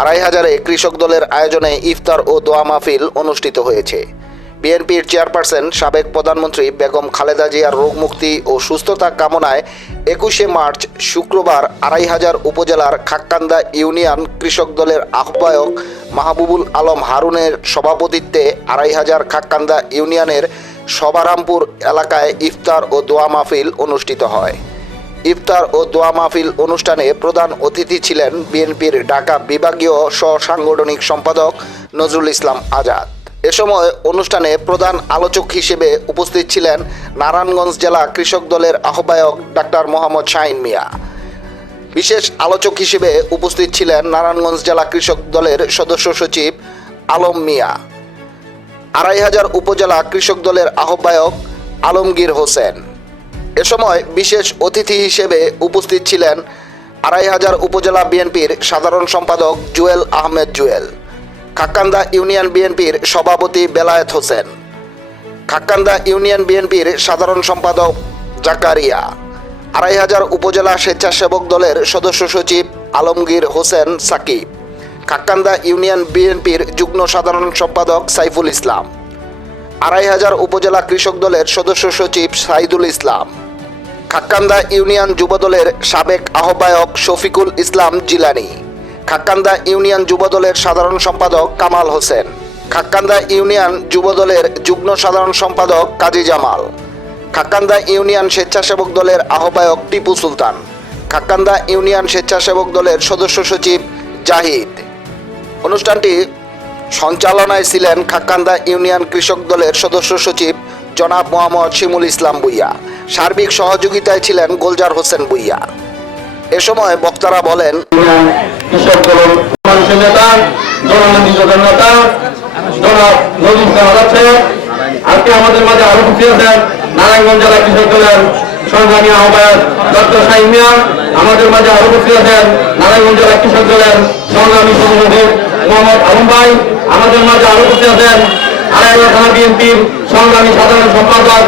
আড়াই হাজারে কৃষক দলের আয়োজনে ইফতার ও দোয়া মাহফিল অনুষ্ঠিত হয়েছে। বিএনপির চেয়ারপারসন, সাবেক প্রধানমন্ত্রী বেগম খালেদা জিয়ার রোগ মুক্তি ও সুস্থতা কামনায় একুশে মার্চ শুক্রবার আড়াই হাজার উপজেলার খাক্কান্দা ইউনিয়ন কৃষক দলের আহ্বায়ক মাহবুবুল আলম হারুনের সভাপতিত্বে আড়াই হাজার খাক্কান্দা ইউনিয়নের সবারামপুর এলাকায় ইফতার ও দোয়া মাহফিল অনুষ্ঠিত হয়। ইফতার ও দোয়া মাহফিল অনুষ্ঠানে প্রধান অতিথি ছিলেন বিএনপির ঢাকা বিভাগীয় সহসাংগঠনিক সম্পাদক নজরুল ইসলাম আজাদ। এ সময় অনুষ্ঠানে প্রধান আলোচক হিসেবে উপস্থিত ছিলেন নারায়ণগঞ্জ জেলা কৃষক দলের আহ্বায়ক ডাক্তার মোহাম্মদ শাহিন মিয়া। বিশেষ আলোচক হিসেবে উপস্থিত ছিলেন নারায়ণগঞ্জ জেলা কৃষক দলের সদস্য সচিব আলম মিয়া। আড়াই হাজার উপজেলা কৃষক দলের আহ্বায়ক আলমগীর হোসেন। এ সময় বিশেষ অতিথি হিসেবে উপস্থিত ছিলেন আড়াই হাজার উপজেলা বিএনপির সাধারণ সম্পাদক জুয়েল আহমেদ জুয়েল, খাক্কান্দা ইউনিয়ন বিএনপির সভাপতি বেলায়েত হোসেন, খাক্কান্দা ইউনিয়ন বিএনপির সাধারণ সম্পাদক জাকারিয়া, আড়াই হাজার উপজেলা স্বেচ্ছাসেবক দলের সদস্য সচিব আলমগীর হোসেন সাকিব, খাক্কান্দা ইউনিয়ন বিএনপির যুগ্ম সাধারণ সম্পাদক সাইফুল ইসলাম, আড়াই হাজার উপজেলা কৃষক দলের সদস্য সচিব সাইদুল ইসলাম খাক্কান্দা ইউনিয়ন যুবদলের সাবেক আহ্বায়ক শফিকুল ইসলাম জিলানি, খাক্কান্দা ইউনিয়ন যুবদলের সাধারণ সম্পাদক কামাল হোসেন, খাক্কান্দা ইউনিয়ন যুবদলের যুগ্ম সাধারণ সম্পাদক কাজী জামাল, খাক্কান্দা ইউনিয়ন স্বেচ্ছাসেবক দলের আহ্বায়ক টিপু সুলতান, খাক্কান্দা ইউনিয়ন স্বেচ্ছাসেবক দলের সদস্য সচিব জাহিদ। অনুষ্ঠানটি সঞ্চালনায় ছিলেন খাক্কান্দা ইউনিয়ন কৃষক দলের সদস্য সচিব জনাব মোহাম্মদ শিমুল ইসলাম বুইয়া সার্বিক সহযোগিতায় ছিলেন গোলজার হোসেন বুইয়া এ সময় বক্তারা বলেন আজকে আমাদের মাঝে আরও খুশি আছেন নারায়ণগঞ্জ জেলা কৃষক দলের আহ্বায়ক ডক্টর শাহিন মিয়া, আমাদের মাঝে আরও খুশি আছেন নারায়ণগঞ্জ জেলা কৃষক দলের সংগ্রামী মোহাম্মদ আলম ভাই, আমাদের মাঝে আরও খুশি আছেন আড়াইগড় থানা বিএনপির সংগ্রামী সাধারণ সম্পাদক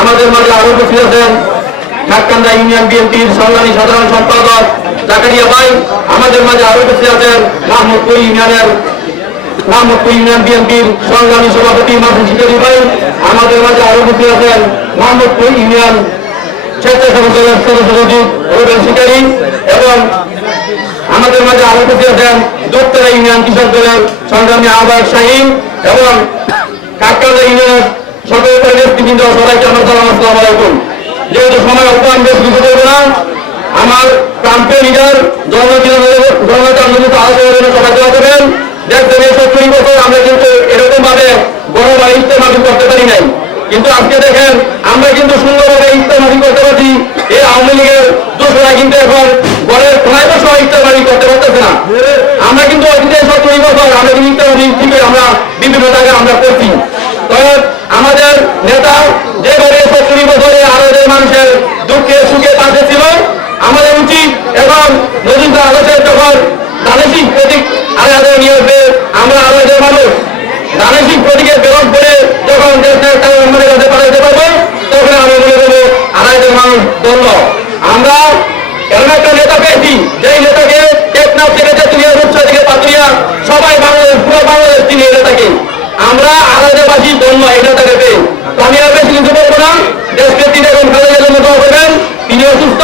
আমাদের মাঝে আরও খুশি আছেন ঢাকান্দা ইউনিয়ন বিএনপির সংগ্রামী সাধারণ সম্পাদক জাকারিয়া ভাই, আমাদের মাঝে আরও উপস্থিত আছেন মাহমুদপুর ইউনিয়নের মাহমুদপুর ইউনিয়ন বিএনপির সংগ্রামী সভাপতি মাসুদ শিকারী ভাই, আমাদের মাঝে আরও উপস্থিত আছেন মাহমুদপুর ইউনিয়ন স্বেচ্ছাসেবক দলের রুবেন শিকারী এবং আমাদের মাঝে আরও উপস্থিত আছেন দোত্তরা ইউনিয়ন কৃষক দলের সংগ্রামী আহ্বায়ক শাহিন এবং কাকান্দা ইউনিয়নের আমার সালাম, আসসালামু আলাইকুম। যেহেতু সময় অল্পান বেশ কিছু করব না। আমার প্রান্তীয় লিডার জননেতা দেখবেন এই সত্তর বছর আমরা কিন্তু এরকম ভাবে বড় বা ইস্তেমাফি করতে পারি নাই। কিন্তু আজকে দেখেন, আমরা কিন্তু সুন্দরভাবে ইস্তেমাফি করতে পারছি। এই আওয়ামী লীগের দোষরা কিন্তু এখন গড়ের প্রায় বছর ইস্তেমাফি করতে পারতেছে না। আমরা কিন্তু অতীতে সত্তর বছর আমরা কিন্তু ইস্তেমাফি থেকে আমরা বিভিন্ন জায়গায় আমরা করছি। আমাদের নেতা যেভাবে সত্তর বছরে আরও যে মানুষের দুঃখে সুখে পাশে ছিল আমাদের উচিত এবং নতুন আলোচনা যখন দানেশিক প্রতীক আলাদা নিয়ে আসবে আমরা আরও যে মানুষ দানেশিক প্রতীকের বেরোপ করে যখন দেশের আমাদের কাছে পাঠাতে পারব তখন আমি বলে দেবো আড়াইজন মানুষ ধন্য আমরা এমন একটা নেতা পেয়েছি যেই নেতাকে টেকনাফ থেকে তেতুলিয়া রূপসা থেকে পাতুরিয়া সবাই বাংলাদেশ পুরো বাংলাদেশ তিনি এই নেতাকে আমরা আলাদাবাসী ধন্য এই নেতাকে পেয়ে তো আমি আর বেশি কিছু বলব না দেশকে তিনি এখন খালেদার জন্য দোয়া করবেন তিনি অসুস্থ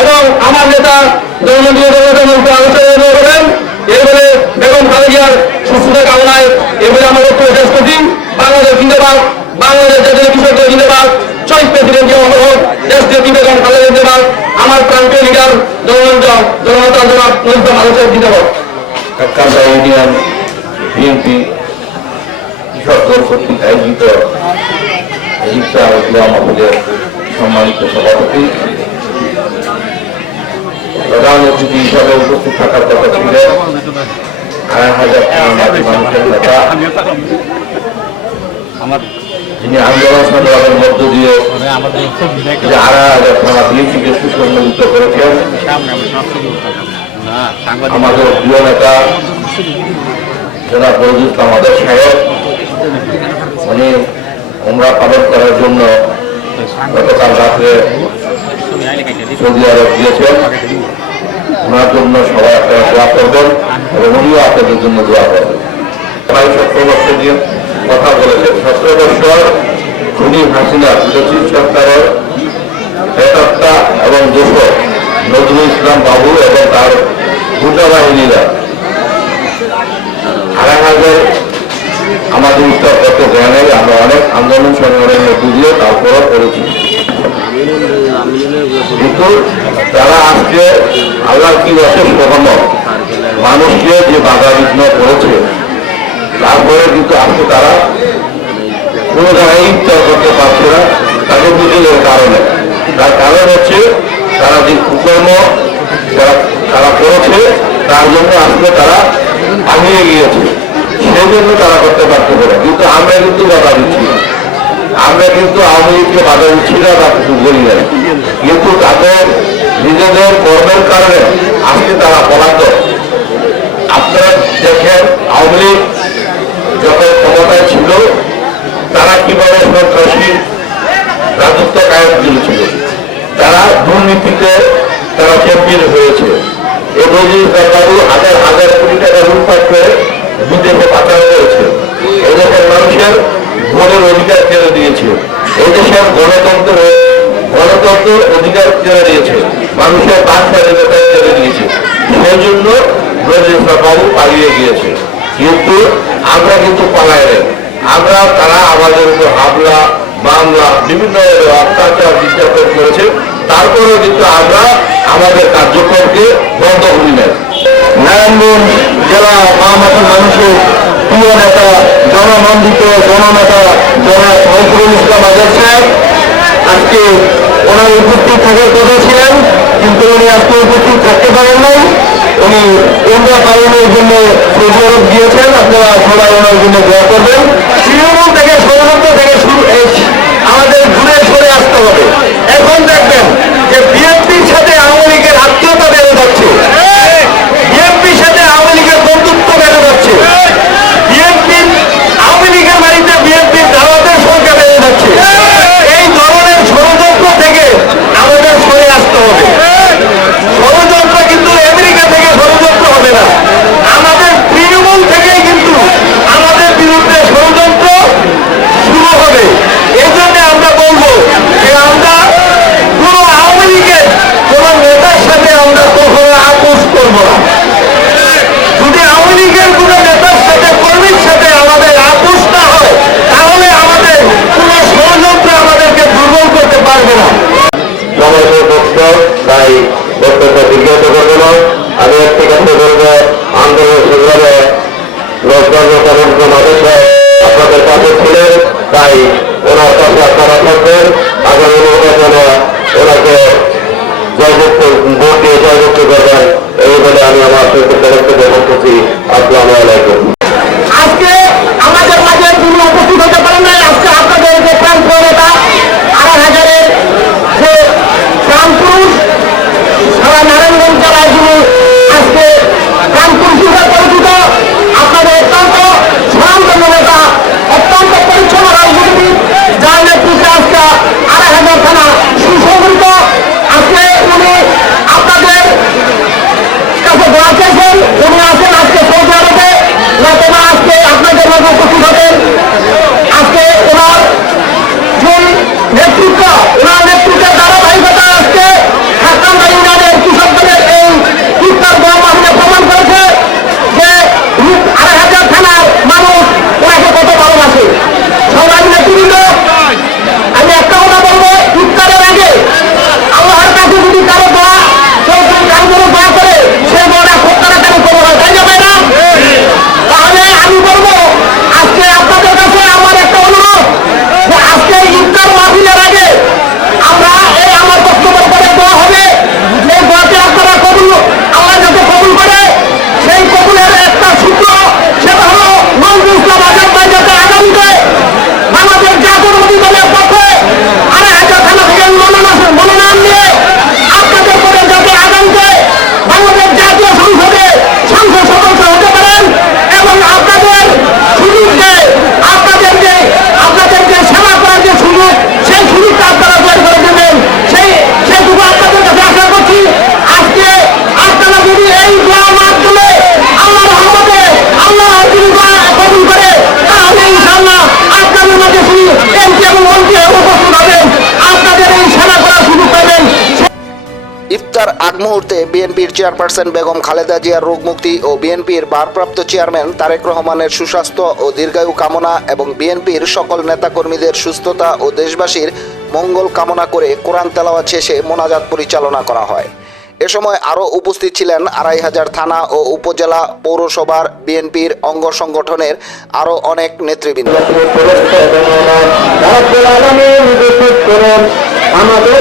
এবং আমার নেতা জনমন্ত্রী আলোচনা করবেন এরপরে বেগম খালেদিয়ার সুস্থতা কামনায় এবারে আমার বক্তব্য বাংলাদেশ জিন্দাবাদ, বাংলাদেশ জাতীয় কৃষক জিন্দাবাদ শহীদ প্রেসিডেন্ট জিয়া অনুরোধ দেশ জাতি খালেদা জিন্দাবাদ, আমার প্রান্তীয় লিডার জনমন্ত্র জনতা জনাব নজরুল আলোচনা জিন্দাবাদ। কান্দা ইউনিয়ন, বিএনপি, কৃষক দল কর্তৃক আয়োজিত ইফতার দোয়া মাহফিলের সম্মানিত সভাপতি, প্রধান অতিথি হিসাবে উপস্থিত থাকার কথা ছিলেন। আড়াই হাজার মানুষের নেতা যিনি আন্দোলন সংগ্রামের মধ্য দিয়ে যে আড়াই হাজার থানা বিএনপিকে সুসংগঠিত করেছেন। আমাদের প্রিয় নেতা বৈদ্যুৎ ইসলাম আদর সাহেব উনি উমরা পালন করার জন্য গতকাল রাত্রে সৌদি আরব গিয়েছেন। ওনার জন্য সবাই আপনারা দোয়া করবেন এবং উনিও আপনাদের জন্য দোয়া করবেন। প্রায় সতেরো বছর নিয়ে কথা বলেছেন। সতেরো বছর খুনি হাসিনা বিরোধী সরকারের প্রেতাত্মা এবং দোষক নজরুল ইসলাম বাবু এবং তার গুন্ডা বাহিনীরা হারাহাজার আমাদের উত্তর করতে দেয় নাই আমরা অনেক আন্দোলন সংগ্রামের মধ্য দিয়ে তারপরও করেছি। কিন্তু তারা আজকে আল্লাহ কি অশেষ রহমত মানুষকে যে বাধা বিঘ্ন করেছে তারপরে কিন্তু আজকে তারা। কোনো জায়গায় ইফতার করতে পারছে না তাদের নিজেদের কারণে। তার কারণ হচ্ছে, তারা যে কুকর্ম তারা করেছে, তার জন্য আজকে তারা ভাঙিয়ে গিয়েছে। সেই জন্য তারা করতে পারতে পারে কিন্তু আমরা কিন্তু বাধা দিচ্ছি না। আমরা কিন্তু আওয়ামী লীগকে বাধা দিচ্ছি না বা কিছু বলি নাই। কিন্তু তাদের নিজেদের কর্মের কারণে আজকে তারা পলাতক। আপনারা দেখেন, আওয়ামী লীগ যখন ক্ষমতায় ছিল, তারা কীভাবে সন্ত্রাসী রাজত্ব কায়েম করেছিল? তারা দুর্নীতিতে তারা চ্যাম্পিয়ন হয়েছে। এবং বাবু হাজার হাজার কোটি টাকা লুটপাট করে বিদেশে পাচার করেছে। এদেশের মানুষের ভোটের অধিকার কেড়ে দিয়েছে এদেশের গণতন্ত্র, গণতন্ত্রের অধিকার কেড়ে দিয়েছে মানুষের বাক স্বাধীনতা কেড়ে দিয়েছে সেই জন্য নজরুল বাবু পালিয়ে গিয়েছে। কিন্তু আমরা কিন্তু পালাই নাই। আমরা, তারা আমাদের উপর হামলা, মামলা, বিভিন্ন অত্যাচার নির্যাতন করেছে। তারপরেও কিন্তু আমরা আমাদের কার্যক্রমকে বন্ধ করি নাই। নারায়ণগঞ্জ জেলা বামহাতের মানুষের প্রিয় নেতা জননন্দিত জননেতা, জনাব নজরুল ইসলাম আজাদ সাহেব, আজকে ওনার উপস্থিত থাকার কথা ছিলেন, কিন্তু উনি আজকে উপস্থিত থাকতে পারেন নাই। উনি উমরা পালনের জন্য সৌদি দিয়েছেন। আপনারা সবাই ওনার জন্য দোয়া করবেন। তৃণমূল থেকে ষড়যন্ত্র থেকে শুরু করবেন এই বলে আমি আমার সরকার বক্তব্য বলতেছি আসসালামু আলাইকুম আজকে আমাদের মাঝে তিনি উপস্থিত হতে পারেন নাই আজকে আপনাদের যে প্রাণ নেতা আড়াই হাজারের যে প্রাণপুরুষ সারা নারায়ণগঞ্জ জেলায় যিনি আজকে প্রাণপুরুষ হিসেবে পরিচিত আপনাদের অত্যন্ত স্বনামধন্য নেতা অত্যন্ত পরিচ্ছন্ন রাজনীতিবিদ যার নেতৃত্বে আজকে আড়াই হাজার থানা সুসংগঠিত আজকে উনি আপনাদের কাছে দোয়া চেয়েছেন ইফতার আগ মুহূর্তে বিএনপির চেয়ারপারসন বেগম খালেদা জিয়ার রোগমুক্তি ও বিএনপির ভারপ্রাপ্ত চেয়ারম্যান তারেক রহমানের সুস্বাস্থ্য ও দীর্ঘায়ু কামনা এবং বিএনপির সকল নেতাকর্মীদের সুস্থতা ও দেশবাসীর মঙ্গল কামনা করে কোরআন তেলাওয়াত শেষে মোনাজাত পরিচালনা করা হয়। এ সময় আরও উপস্থিত ছিলেন আড়াই হাজার থানা ও উপজেলা পৌরসভার বিএনপির অঙ্গ সংগঠনের আরও অনেক নেতৃবৃন্দ। আমাদের